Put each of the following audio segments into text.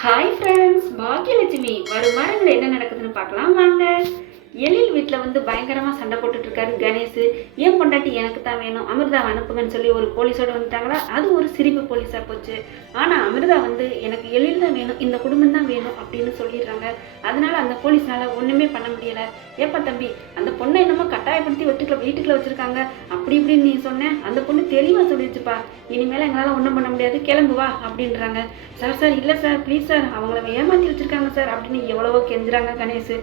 Hi friends Baakiyalakshmi. வரும் வாரங்கள் என்ன நடக்குதுன்னு பார்க்கலாம். வாங்க. எழில் வீட்டில் வந்து பயங்கரமாக சண்டை போட்டுட்டு இருக்காரு கணேஷ் ஏன் பொண்டாட்டி எனக்கு தான் வேணும்? அமிர்தா அனுப்புங்கன்னு சொல்லி ஒரு போலீஸோடு வந்துட்டாங்களா? அது ஒரு சிரிப்பு போலீஸாக போச்சு. ஆனால் அமிர்தா வந்து எனக்கு எழில் தான் வேணும் இந்த குடும்பம் தான் வேணும் அப்படின்னு சொல்லிடுறாங்க. அதனால அந்த போலீஸ்னால ஒன்றுமே பண்ண முடியலை. ஏப்பா தம்பி அந்த பொண்ணை என்னமோ கட்டாயப்படுத்தி வீட்டுக்குள்ள வீட்டுக்குள்ள வச்சுருக்காங்க. அப்படி இப்படின்னு நீ சொன்னேன் அந்த பொண்ணு தெளிவாக சொல்லிடுச்சுப்பா. இனிமேல் எங்களால் ஒன்றும் பண்ண முடியாது கிளம்பு வா அப்படின்றாங்க. சார் சார் இல்லை சார் ப்ளீஸ் சார் அவங்கள ஏமாற்றி வச்சிருக்காங்க சார் அப்படின்னு எவ்வளவோ கெஞ்சுறாங்க கணேஷ்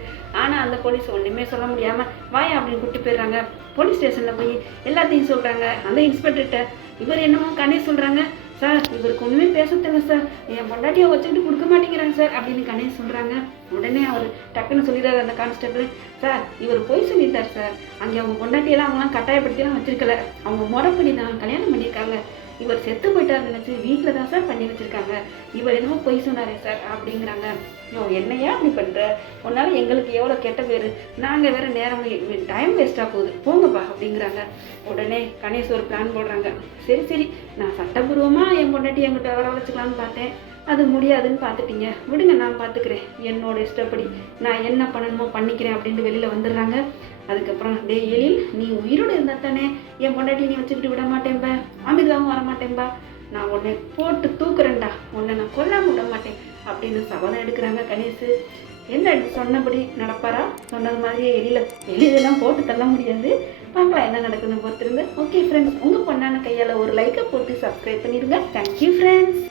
ஆனால் அந்த போலீஸ் ஒன்றுமே சொல்ல முடியாமல் வாயா அப்படின்னு கூப்பிட்டு போயிடுறாங்க. போலீஸ் ஸ்டேஷனில் போய் எல்லாத்தையும் சொல்கிறாங்க அந்த இன்ஸ்பெக்டர்கிட்ட இவர் என்னமோ கணேஷ் சொல்கிறாங்க சார் இவருக்கு ஒன்றுமே பேசத்தில்ல சார். என் பொண்டாட்டியை வச்சுக்கிட்டு கொடுக்க மாட்டேங்கிறாங்க சார் அப்படின்னு கணேஷ் சொல்கிறாங்க உடனே அவர் டக்குன்னு சொல்லிடுறாரு அந்த கான்ஸ்டபிள் சார் இவர் பொய் சொல்லிட்டார் சார். அங்கே அவங்க பொண்டாட்டியெல்லாம் அவங்களாம் கட்டாயப்படுத்திலாம் வச்சிருக்கல. அவங்க முறைப்படி தான் கல்யாணம் பண்ணியிருக்காங்க. இவர் செத்து போயிட்டார் நினச்சி வீட்டில் தான் சார் பண்ணி வச்சுருக்காங்க. இவர் என்னமோ பொய் சொன்னாரே சார் அப்படிங்கிறாங்க. யோ என்னையா அப்படி பண்ணுற உன்னால் எங்களுக்கு எவ்வளோ கெட்ட பேர்? நாங்கள் வேறு நேரம் டைம் வேஸ்ட்டாக போகுது. போங்கப்பா அப்படிங்கிறாங்க. உடனே கணேஷ் ஒரு பிளான் போடுறாங்க. சரி சரி. நான் சட்டபூர்வமாக என் பொண்டாட்டி என்கிட்ட வர வச்சுக்கலான்னு பார்த்தேன். அது முடியாதுன்னு பார்த்துட்டீங்க. விடுங்க நான் பார்த்துக்கிறேன். என்னோட இஷ்டப்படி நான் என்ன பண்ணணுமோ பண்ணிக்கிறேன் அப்படின்ட்டு வெளியில் வந்துடுறாங்க. அதுக்கப்புறம் டே எழில் நீ உயிரோடு இருந்தால் தானே? என் பொண்டாட்டி நீ வச்சுக்கிட்டு விட மாட்டேன்பா? அமிர்தாவும் வர மாட்டேன்பா? நான் உன்னை போட்டு தூக்குறேன்டா. உன்னை நான் கொல்லாமல் விட மாட்டேன். அப்படின்னு சபதம் எடுக்கிறாங்க கணேஷ் என்ன சொன்னபடி நடப்பாரா? சொன்னது மாதிரியே எழில எளிதெல்லாம் போட்டு தள்ள முடியாது. பார்க்கலாம் என்ன நடக்குதுன்னு பொறுத்திருந்து. ஓகே ஃப்ரெண்ட்ஸ் உங்கள் பொண்ணான கையால் ஒரு லைக்கை போட்டு சப்ஸ்கிரைப் பண்ணிடுங்க. Thank you friends